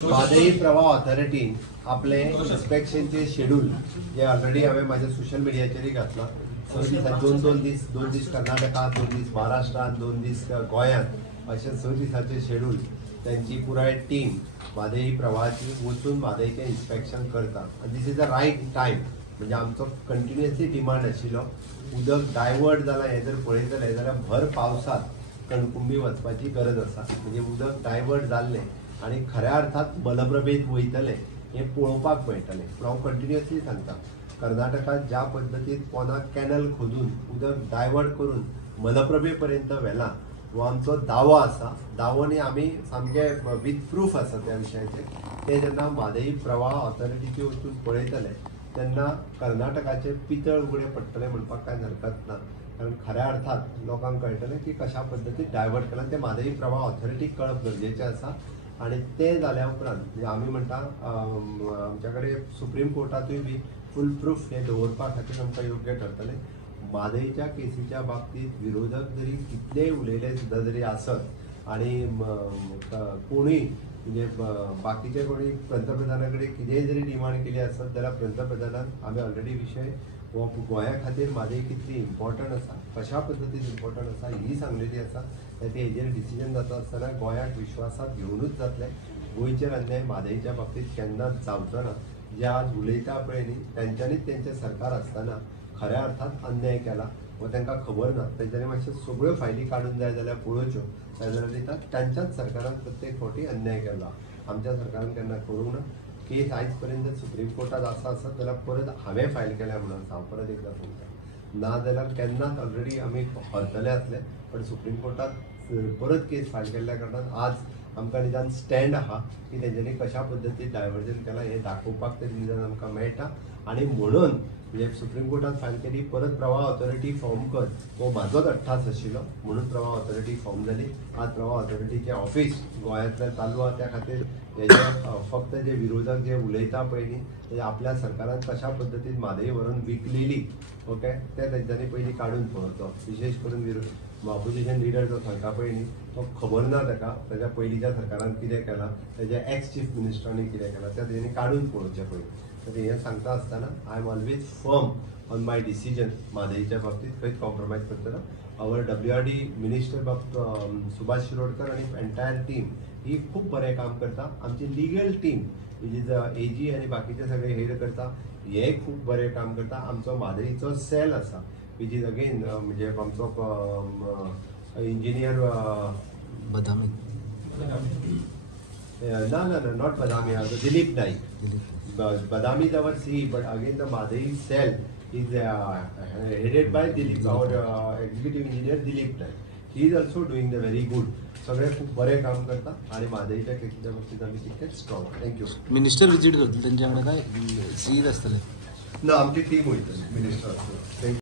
म्हादई प्रवाह ऑथॉरिटीन आपले इन्स्पेक्शनचे शेड्यूल जे ऑलरेडी हांवें माझ्या सोशल मिडियाचेर घातला 6 दिसांचे दोन दीस कर्नाटकात 2 दीस महाराष्ट्रात 2 दीस गोंयांत अशे 6 दिसांचे शेड्यूल त्यांची पुराय टीम म्हादई प्रवाहाची वचून म्हादईचें इन्स्पेक्शन करता आनी this is the right time म्हणजे आमचो कंटिन्युअसली डिमांड आशिल्लो उदक डायवर्ट जालां हें जर पळयतलें जाल्यार भर पावसांत कणकुंबी वचपाची गरज आसा म्हणजे उदक डायवर्ट जाल्लें आणि खऱ्या अर्थात मलप्रभेत वयतले हे पळोवपाक मेळटलें पूण हांव कंटिन्युअसली सांगता कर्नाटकात ज्या पद्दतीन पोना कॅनल खोदून उदक डायवर्ट करून मलप्रभे पर्यंत व्हेला हो आमचो दावो आसा दावोनी आमी सामके विथ प्रूफ आसा त्या विशयाचे ते जेन्ना म्हादई प्रवाह ऑथॉरिटीचे वचून पळयतले तेन्ना कर्नाटकाचे पितळ उगडे पडटले म्हणपाक कांय हरकत ना कारण खऱ्या अर्थात लोकांक कळटलें की कशा पद्दतीन डायवर्ट केला ते म्हादई प्रवाह ऑथॉरिटीक कळप गरजेचें आसा आणि ते जाल्या उपरांत म्हणजे आमी म्हणटा आमच्या कडेन सुप्रीम कोर्टातूय बी फूल प्रूफ हे दवरपा खातीर आमकां योग्य ठरतलें म्हादईच्या केसीच्या बाबतीत विरोधक जरी कितलेय उलयले सुद्दां जरी आसत आणि कोणूय म्हणजे बाकीचे कोणी पंतप्रधाना कडेन कितेंय जरी डिमांड केली आसत जाल्यार पंतप्रधानान आमी ऑलरेडी विशय हो गोंया खातीर म्हादई कितली इम्पॉर्टंट आसा कशा पद्दतीन इम्पॉर्टंट आसा ही सांगलेली आसा ते हेजेर डिसिजन जाता आसतना गोंयाक विश्वासात घेवनूच जातलें गोंयचेर अन्याय म्हादईच्या बाबतीत केन्नाच जावचो ना जे आज उलयता पळय न्ही तेंच्यांनीच तेंचें सरकार आसतना खऱ्या अर्थात अन्याय केला व तांकां खबर ना तेंच्यांनी मातशें सगळ्यो फायली काडून जाय जाल्यार पळोवच्यो नाजाल्यार दितात तांच्याच सरकारान प्रत्येक फावटी अन्याय केला आमच्या सरकारान केन्ना करूंक ना केस आयज पर्यंत सुप्रीम कोर्टात आसत जाल्यार परत हांवें फायल केल्या म्हणून हांव परत एकदां सांगता ना जाल्यार केन्नाच ऑलरेडी आमी हरतले आसले पण सुप्रीम कोर्टात परत केस फायल केल्ल्या कारणान आज आमकां निदान स्टँड आहा की तेंच्यांनी कशा पद्दतीन डायवर्जन केला हें दाखोवपाक तरी निदान आमकां मेळटा आनी म्हणून म्हणजे सुप्रीम कोर्टात फायल केली परत प्रवाह ऑथॉरिटी फॉर्म कर हो म्हाजोच अट्टास आशिल्लो म्हणून प्रवाह ऑथॉरिटी फॉर्म जाली आज प्रवाह ऑथॉरिटीचें ऑफिस गोंयांतलें चालू आहा त्या खातीर हेजे फक्त जे विरोधक जे उलयता पळय न्ही ते आपल्या सरकारान कशा पद्दतीन म्हादई व्हरून विकलेली ओके ते तेंच्यांनी पयलीं काडून पळोवचो विशेश करून ऑपोजिशन लिडर जो सांगता पळय न्ही तो खबर ना ताच्या पयलींच्या सरकारान कितें केलां तेज्या एक्स चीफ मिनिस्टरांनी कितें केलां तें तेणी काडून पळोवचें पळय तर हें सांगता आसतना I am always firm on my decision म्हादईच्या बाबतीत खंयच कॉम्प्रोमायज करतना our WRD minister Subhash Shirodkar आनी एंटायर टीम ही खूब बरें काम करता आमची लिगल टीम जी AG आनी बाकीचे सगळे हेड करता हे खूब बरें काम करता आमचो म्हादईचो सेल आसा विच इज अगेन म्हणजे आमचो इंजिनियर बदामी ना not Badami Dilip Naik Badami is our CE but again the Madai cell is headed by Dilip our executive engineer Dilip Naik he is also doing the very good सगळे खूप बरे काम करता आणि म्हादईच्या केसीच्या बाबतीत आम्ही तितकेच स्ट्रॉंग थँक्यू मिनिस्टर विजिट करतले त्यांच्याकडे काय सीईज असतले ना आमची टीम वयतली मिनिस्टर